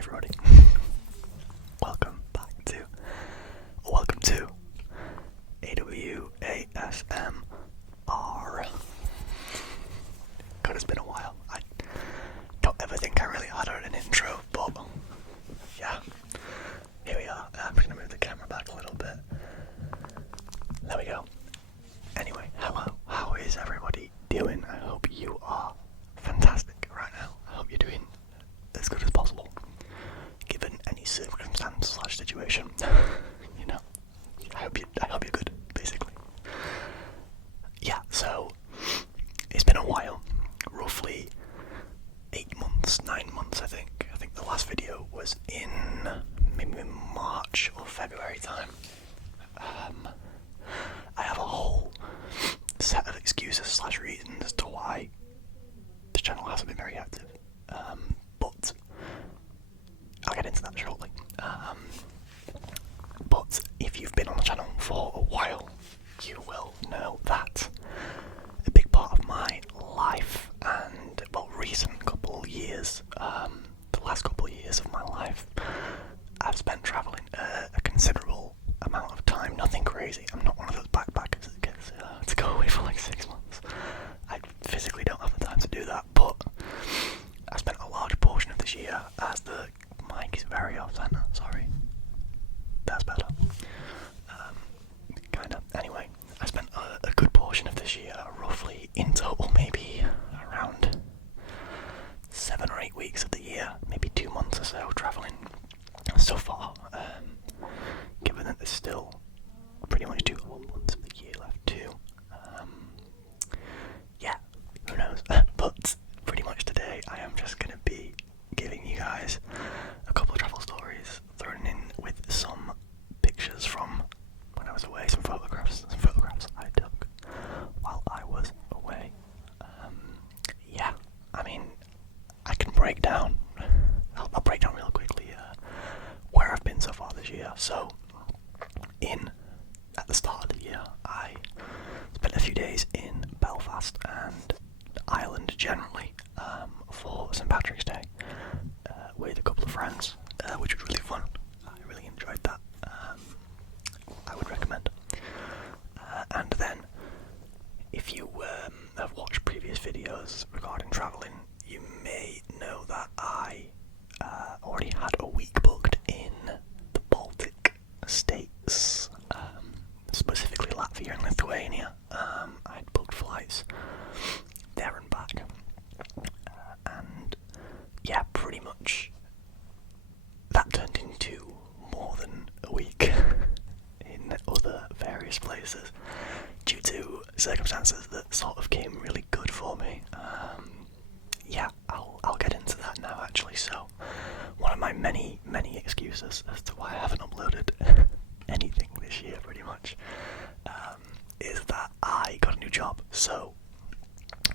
everybody. Welcome to AWASMR. God, it's been a while. I don't ever think I really had an intro, but yeah, here we are. I'm just gonna move the camera back a little bit. There we go. Anyway, hello. How is everybody doing? I hope you are fantastic right now. I hope you're doing as good as possible, given any circumstance / situation. You know, I hope you're good, basically. Yeah, so it's been a while, roughly 8 months, 9 months, I think. I think the last video was in maybe March or February time. I have a whole set of excuses / reasons as to why the channel hasn't been very active, but I'll get into that shortly. But if you've been on the channel for a while, you will know that a big part of my life and, recent couple of years, the last couple of years of my life, I've spent travelling a considerable amount of time. Nothing crazy. I'm not one of those backpackers that gets to go away for like 6 months. I physically don't have the time to do that, but I spent a large portion of this year, as the mic is very off center, sorry. That's better. Kinda. Anyway, I spent a good portion of this year, roughly in total, maybe around 7 or 8 weeks of the year, maybe 2 months or so, travelling so far. Given that there's still pretty much 2 whole months of the year left too. Yeah, who knows? But pretty much today I am just going to be giving you guys a couple of travel stories, thrown in with some pictures from when I was away, some photographs I took while I was away. Yeah, I mean, I can break down, I'll break down real quickly where I've been so far this year. So, at the start of the year, I spent a few days in Belfast and Ireland generally for St. Patrick's Day with a couple of friends, which was really fun. I really enjoyed that. I would recommend. And then, if you have watched previous videos regarding travelling, you may know that I already had a week booked in the Baltic states, specifically Latvia and Lithuania. I had booked flights there and back, and yeah, pretty much that turned into more than a week in other various places due to circumstances that sort of came really good for me. Yeah, I'll get into that now actually. So one of my many excuses as to why I haven't uploaded anything this year pretty much is that I got a new job. So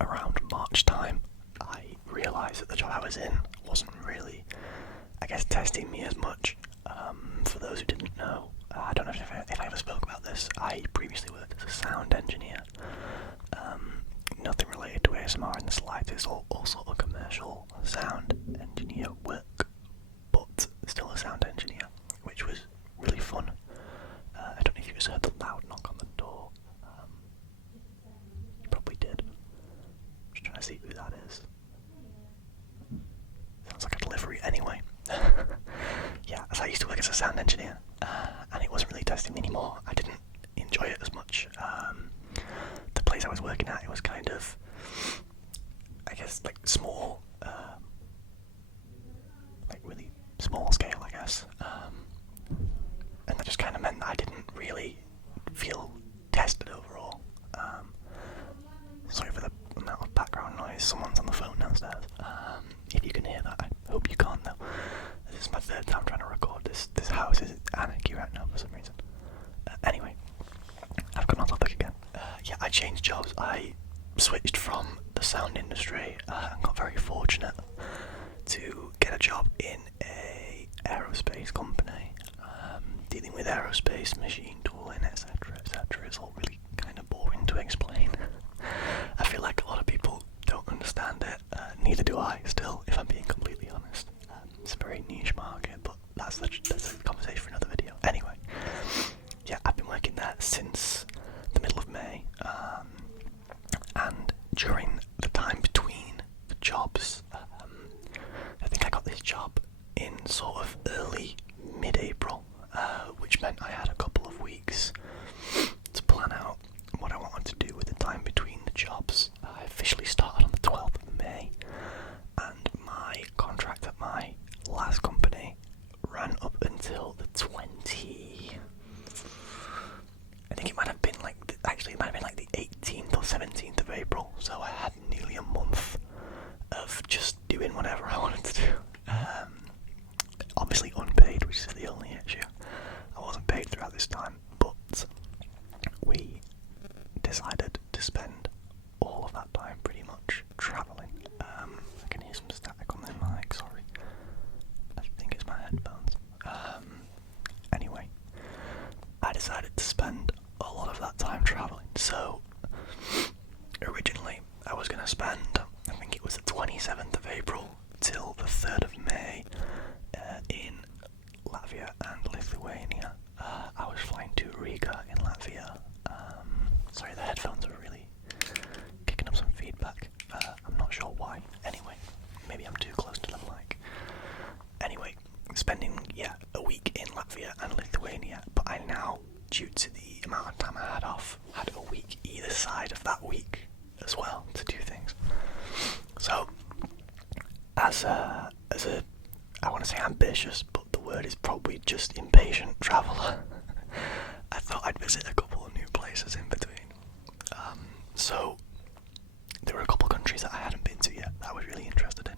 around March time I realised that the job I was in wasn't really, I guess, testing me as much. For those who didn't know, I don't know if I ever spoke about this, I previously worked as a sound engineer. Nothing related to ASMR in the slightest, all sort of commercial sound engineer work, but still a sound engineer, which was really fun. I don't know if you just heard the loud knock on the door. You probably did. I'm just trying to see who that is. Sounds like a delivery anyway. Yeah, as I used to work as a sound engineer, and it wasn't really testing me anymore. I didn't enjoy it as much. The place I was working at, it was kind of, I guess, like small, like really small scale, I guess. And that just kind of meant that I didn't really feel tested overall. Sorry for the amount of background noise. Someone's on the phone downstairs. If you can hear that, I hope you can't though. This is my third time trying to record this. This house is anarchy right now for some reason. Anyway, I've gone on topic again. Yeah, I changed jobs. I switched from the sound industry and got very fortunate to get a job in a aerospace company, dealing with aerospace, machine tooling, etc, etc. It's all really kind of boring to explain. I feel like a lot of people don't understand it, neither do I still, if I'm being completely honest. It's a very niche market, but that's a conversation for another video. Anyway, yeah, I've been working there since the middle of May, and during the time between the jobs, I think I got this job in sort of early mid-April, which meant I had a couple of weeks to plan out what I wanted to do with the time between the jobs. I officially started on the 12th of May, and my contract at my last company ran up until the 20... I think it might have been like, actually it might have been like the 18th or 17th of April, so I had nearly a month of just doing whatever I wanted to do. Obviously unpaid, which is the only issue. I wasn't paid throughout this time, but we decided to spend all of that time pretty much travelling. I can hear some static on the mic, sorry. I think it's my headphones. Anyway, I decided to spend a lot of that time travelling. So, originally, I was going to spend, I think it was the 27th of April till the 3rd of May in Latvia and Lithuania. I was flying to Riga in Latvia. Sorry, the headphones are really kicking up some feedback. I'm not sure why. Anyway, maybe I'm too close to the mic. Anyway, spending, a week in Latvia and Lithuania, but I now, due to the amount of time I had off, had a week either side of that week as well to do things. So, as a I want to say ambitious, but the word is probably just impatient traveller, I thought I'd visit a couple of new places in between. So there were a couple of countries that I hadn't been to yet that I was really interested in,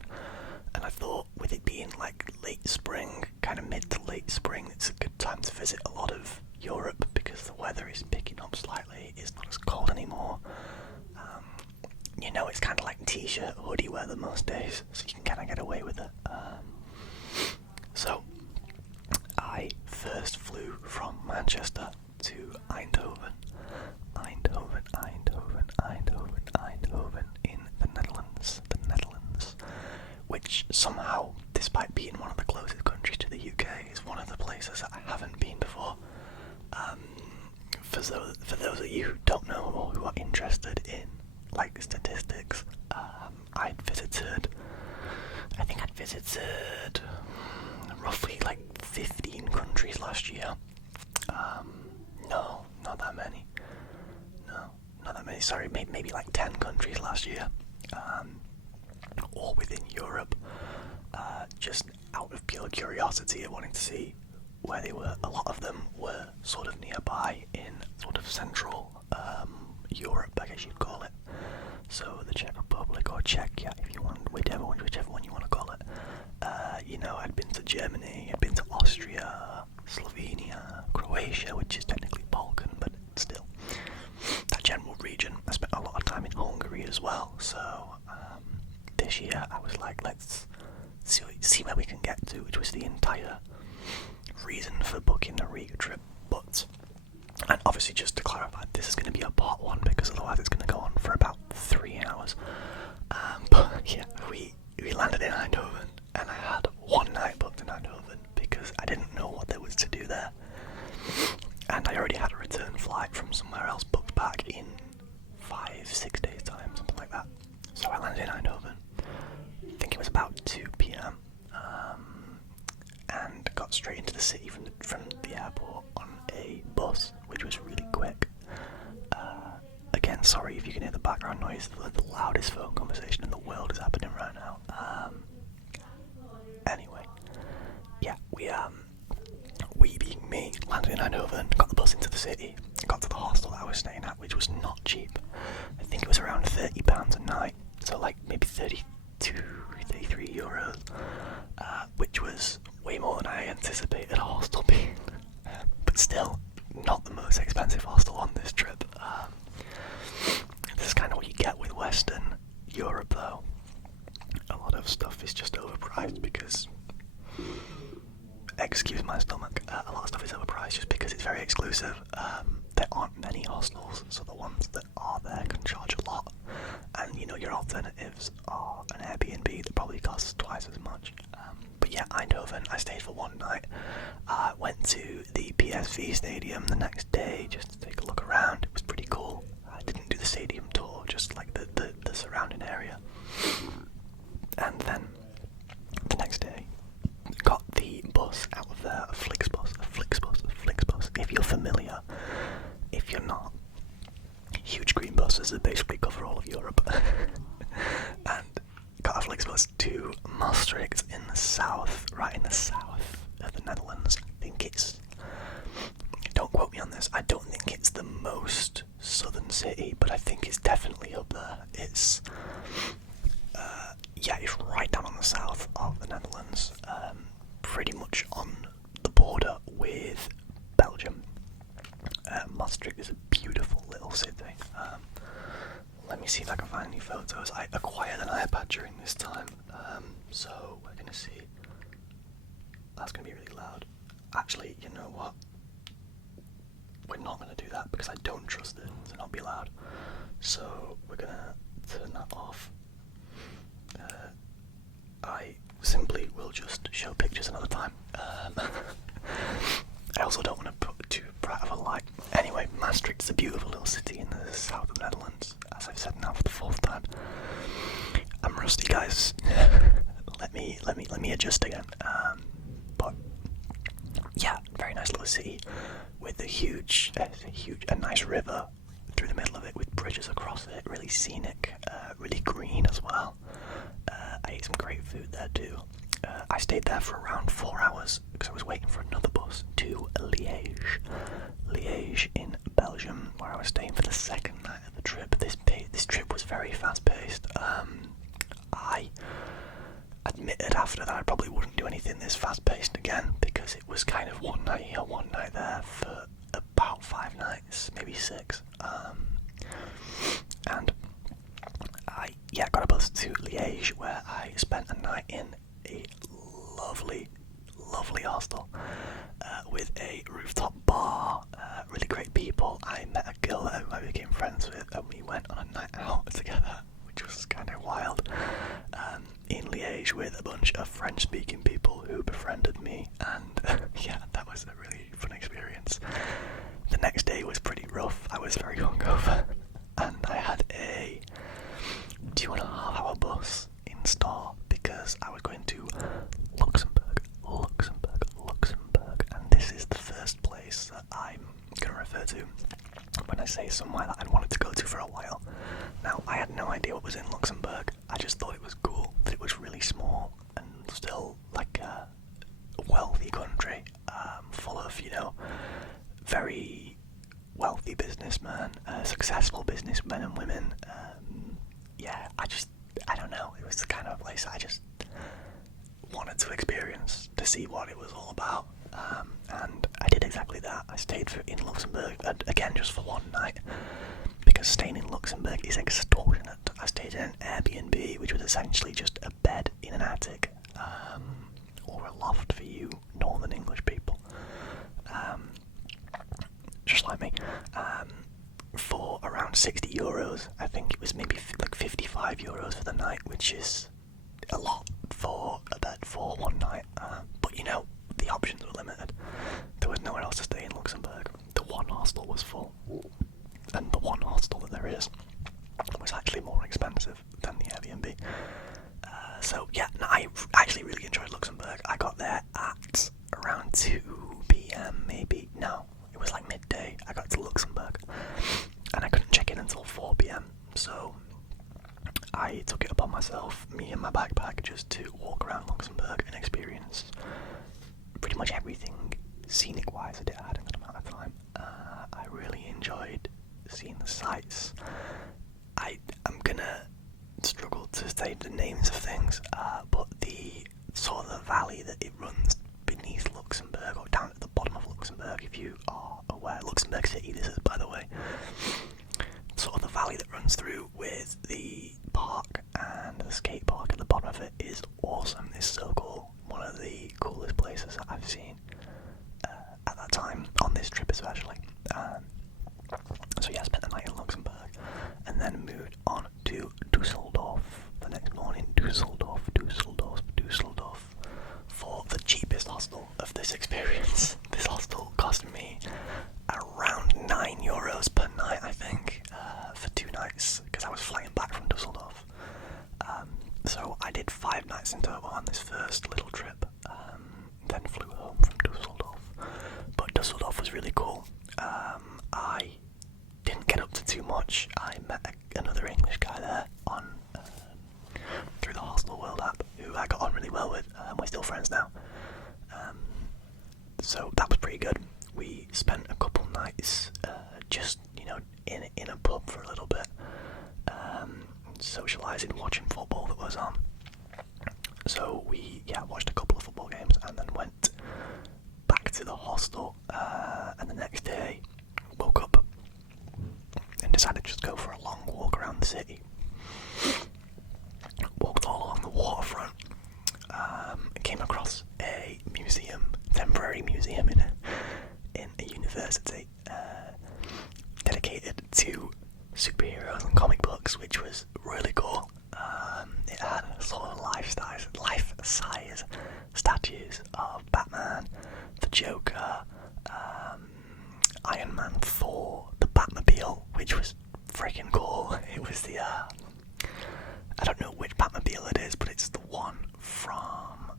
and I thought with it being like late spring, kind of mid to late spring, it's a good time to visit a lot of Europe because the weather is picking up slightly, it's not as cold anymore. It's kind of like t-shirt, hoodie weather most days, so you can kind of get away with it. So I first flew from Manchester to Eindhoven in the Netherlands, which somehow, despite being one of the closest countries to the UK, is one of the places that I haven't been before. For those of you who don't know or who are interested in statistics, I think I'd visited roughly 15 countries last year. No, not that many. Sorry, maybe 10 countries last year. All within Europe. Just out of pure curiosity, wanting to see where they were. A lot of them were sort of nearby in sort of central Europe, I guess you'd call it. So the Czech Republic or Czechia, if you want, whichever one you want to call it. I'd been to Germany, I'd been to Austria, Slovenia, Croatia, which is technically Balkan, but still that general region. I spent a lot of time in Hungary as well. So this year I was like, let's see where we can get to, which was the entire reason for booking the Riga trip. And obviously, just to clarify, this is going to be a part 1 because otherwise it's going to go on for about 3 hours. But yeah, we landed in Eindhoven, and I had one night booked in Eindhoven because I didn't know what there was to do there. And I already had a return flight from somewhere else booked back in 5-6 days time, something like that. So I landed in Eindhoven, I think it was about 2 p.m, and got straight into the city from the airport on a bus, which was really quick. Again, sorry if you can hear the background noise. The loudest phone conversation in the world is happening right now. Anyway, yeah, we being me, landed in Eindhoven, got the bus into the city, got to the hostel that I was staying at, which was not cheap. I think it was around £30 a night, so maybe 32, 33 euros, which was way more than I anticipated a hostel being. But still, not the most expensive hostel on this trip. This is kind of what you get with Western Europe, though. A lot of stuff is just overpriced because, excuse my stomach, a lot of stuff is overpriced just because it's very exclusive. There aren't many hostels, so the ones that are there can charge a lot. And your alternatives are an Airbnb that probably costs twice twice as much. But yeah, Eindhoven, I stayed for one night. Went to the PSV stadium the next day just to take a look around. It was pretty cool. I didn't do the stadium tour, just like the surrounding area. And then the next day, got the bus out of there, a Flixbus. If you're familiar, if you're not, huge green buses that basically cover all of Europe. And got a Flixbus to Maastricht in the south, right in the south of the Netherlands. I think it's, don't quote me on this, I don't think it's the most southern city, but I think it's definitely up there. It's it's right down on the south of the Netherlands, pretty much on the border with Belgium. Maastricht is a beautiful little city. Let me see if I can find any photos. I acquired an iPad during this time, so we're going to see. That's going to be really loud. Actually, you know what? We're not going to do that because I don't trust it to not be loud. So we're going to turn that off. I simply will just show pictures another time. I also don't want to put too bright of a light. Anyway, Maastricht's a beautiful little city in the south of the Netherlands, as I've said now for the fourth time. I'm rusty, guys. let me adjust again. But yeah, very nice little city with a nice river through the middle of it with bridges across it. Really scenic, really green as well. I ate some great food there too. I stayed there for around 4 hours because I was waiting for another bus to Liège in Belgium, where I was staying for the second night of the trip. This trip was very fast paced. I admitted after that I probably wouldn't do anything this fast paced again because it was kind of one night here, one night there for about 5 nights, maybe 6. And I got a bus to Liège where I spent a night in a lovely hostel with a rooftop bar, really great people. I met a girl that I became friends with and we went on a night out together, which was kind of wild, in Liège with a bunch of French-speaking people who befriended me, and yeah, that was a really fun experience. The next day was pretty rough. I was very hungover and I had a 2.5-hour bus in Star because I was going to Luxembourg, and this is the first place that I'm going to refer to when I say somewhere that I'd wanted to go to for a while. Now, I had no idea what was in Luxembourg. I just thought it was cool, that it was really small and still like a wealthy country, full of, very wealthy businessmen, successful businessmen and women. I don't know, it was the kind of place I just wanted to experience, to see what it was all about, and I did exactly that. I stayed in Luxembourg, again just for one night, because staying in Luxembourg is extortionate. I stayed in an Airbnb, which was essentially just a bed in an attic, or a loft for you northern English people, just like me, for around €60. I think it was maybe like €55 for the night, which is a lot for a bed for one night, but the options were limited. There was nowhere else to stay in Luxembourg. The one hostel was full, and the one hostel that there is was actually more expensive than the Airbnb. I actually really enjoyed Luxembourg. I got there at around 2 p.m. maybe. No, it was like midday. I got to Luxembourg, and I couldn't check in until 4 p.m. So I took it upon myself, me and my backpack, just to walk around Luxembourg and experience pretty much everything scenic-wise that it had in that amount of time. I really enjoyed seeing the sights. I'm gonna struggle to say the names of things, but the sort of the valley that it runs beneath Luxembourg, or down at the bottom of Luxembourg, if you are aware, Luxembourg City this is, by the way, sort of the valley that runs through with the park and the skate park at the bottom of it is awesome. It's so cool. One of the coolest places that I've seen at that time, on this trip especially. I spent the night in Luxembourg and then moved on to Dusseldorf the next morning. Dusseldorf. So I did 5 nights in total on this first little trip, then flew home from Dusseldorf. But Dusseldorf was really cool. I didn't get up to too much. I met another English guy there on through the Hostel World app, who I got on really well with. We're still friends now. So that was pretty good. We spent a couple nights just, in a pub for a little bit, socialising, watching football that was on. So we watched a couple of football games and then went back to the hostel, and the next day woke up and decided to just go for a long walk around the city. Walked all along the waterfront, came across a museum, temporary museum in a university, dedicated to superheroes and comic books, which was really cool. It had sort of life-size statues of Batman, the Joker, Iron Man, Thor, the Batmobile, which was freaking cool. It was the I don't know which Batmobile it is, but it's the one from,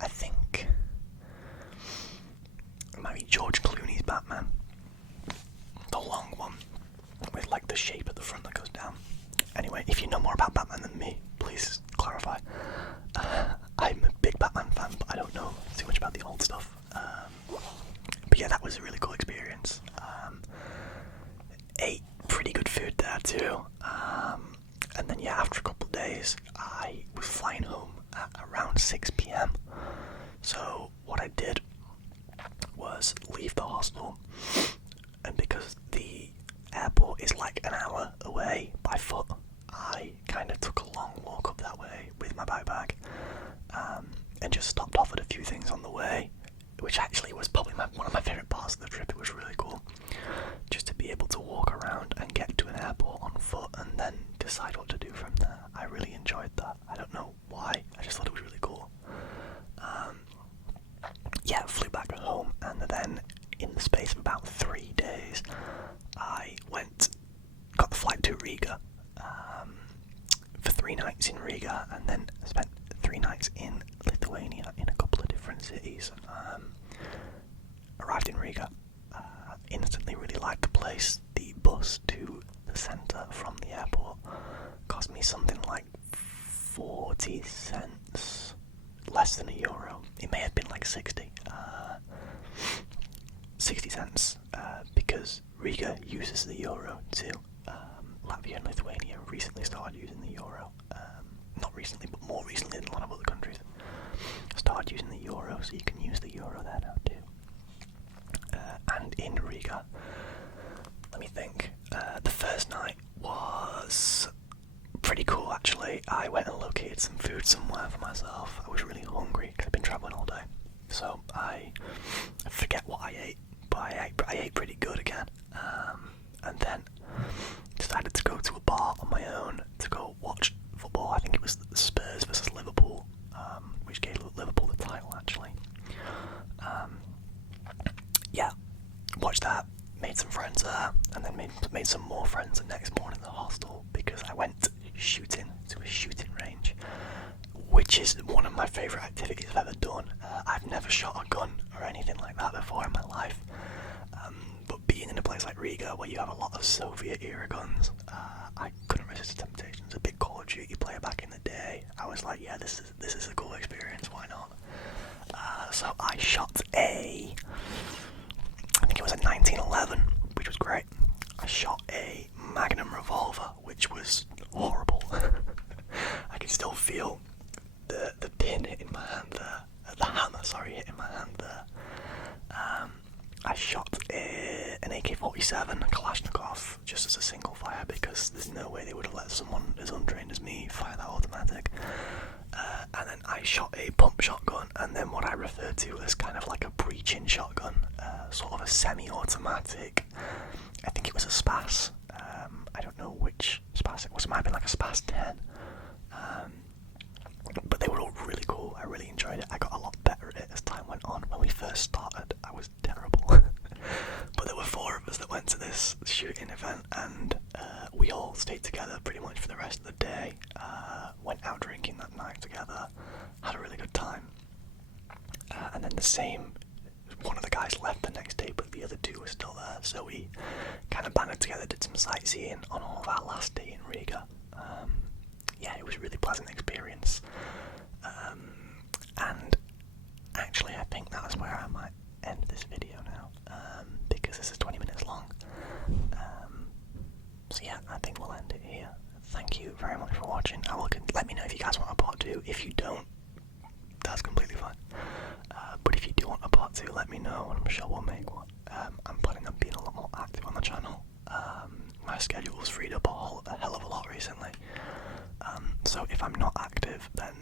I think it might be George Clooney's Batman, the long one with like the shape at the front that goes down. Anyway, if you know more about Batman than me, please clarify. I'm a big Batman fan, but I don't know too much about the old stuff. But yeah, that was a really cool experience. Ate pretty good food there too. And then after a couple of days, I was flying home at around 6 p.m. So what I did was leave the hostel, and because the airport is like an hour away by foot, I kind of took a long walk up that way with my backpack, and just stopped off at a few things on the way, which actually was probably one of my favourite parts of the trip. It was really cool just to be able to walk around and get to an airport on foot and then decide what to do from there. I really enjoyed that. I don't know why, I just thought it was really cool. Flew back home, and then in the space of about 3 days I got the flight to Riga, for 3 nights in Riga, and then spent 3 nights in Lithuania in a couple of different cities. Arrived in Riga, instantly really liked the place. The bus to the centre from the airport cost me something like 40 cents, less than €1. It may have been like 60 cents, because Riga uses the euro too. Latvia and Lithuania recently started using the euro. Not recently, but more recently than a lot of other countries started using the euro, so you can use the euro there now too. And in Riga, let me think, the first night was pretty cool actually. I went and located some food somewhere for myself. I was really hungry because I've been travelling all day, so I forget what I ate, but I ate pretty good again. And then decided to go to a bar on my own to go watch football. I think it was Spurs versus Liverpool, which gave Liverpool the title actually. Watched that, made some friends there, and then made some more friends the next morning at the hostel, because I went shooting to a shooting range, which is one of my favourite activities I've ever done. I've never shot a gun or anything like that before in my life, but being in a place like Riga where you have a lot of Soviet era guns, I couldn't resist the temptation. It's a big Call of Duty player back in the day. I was like, yeah, this is a cool experience, why not? So I shot I think it was a 1911, which was great. I shot a Magnum revolver, which was horrible. I can still feel the pin hitting my hand there, the hammer, hitting my hand there. I shot an AK-47, a Kalashnikov, just as a single fire, because there's no way they would have let someone as untrained as me fire that automatic. And then I shot a pump shotgun, and then what I refer to as kind of like a breaching shotgun, sort of a semi-automatic. I think it was a Spas. I don't know which Spas it was. It might have been like a Spas 10. But they were all really cool. I really enjoyed it. I got a lot better at it as time went on. When we first started, I was terrible. But there were 4 of us that went to this shooting event, and we all stayed together pretty much for the rest of the day. Went out drinking that night. had a really good time. And then one of the guys left the next day, but the other two were still there, so we kind of banded together, did some sightseeing on all of our last day in Riga. Yeah, it was a really pleasant experience. And actually, I think that's where I might end this video now, because this is 20 minutes long. So yeah, I think we'll end it here. Thank you very much for watching. Let me know if you guys want a part 2. If you don't, that's completely fine. But if you do want a part 2, let me know, and I'm sure we'll make one. I'm planning on being a lot more active on the channel. My schedule's freed up a hell of a lot recently. So if I'm not active, then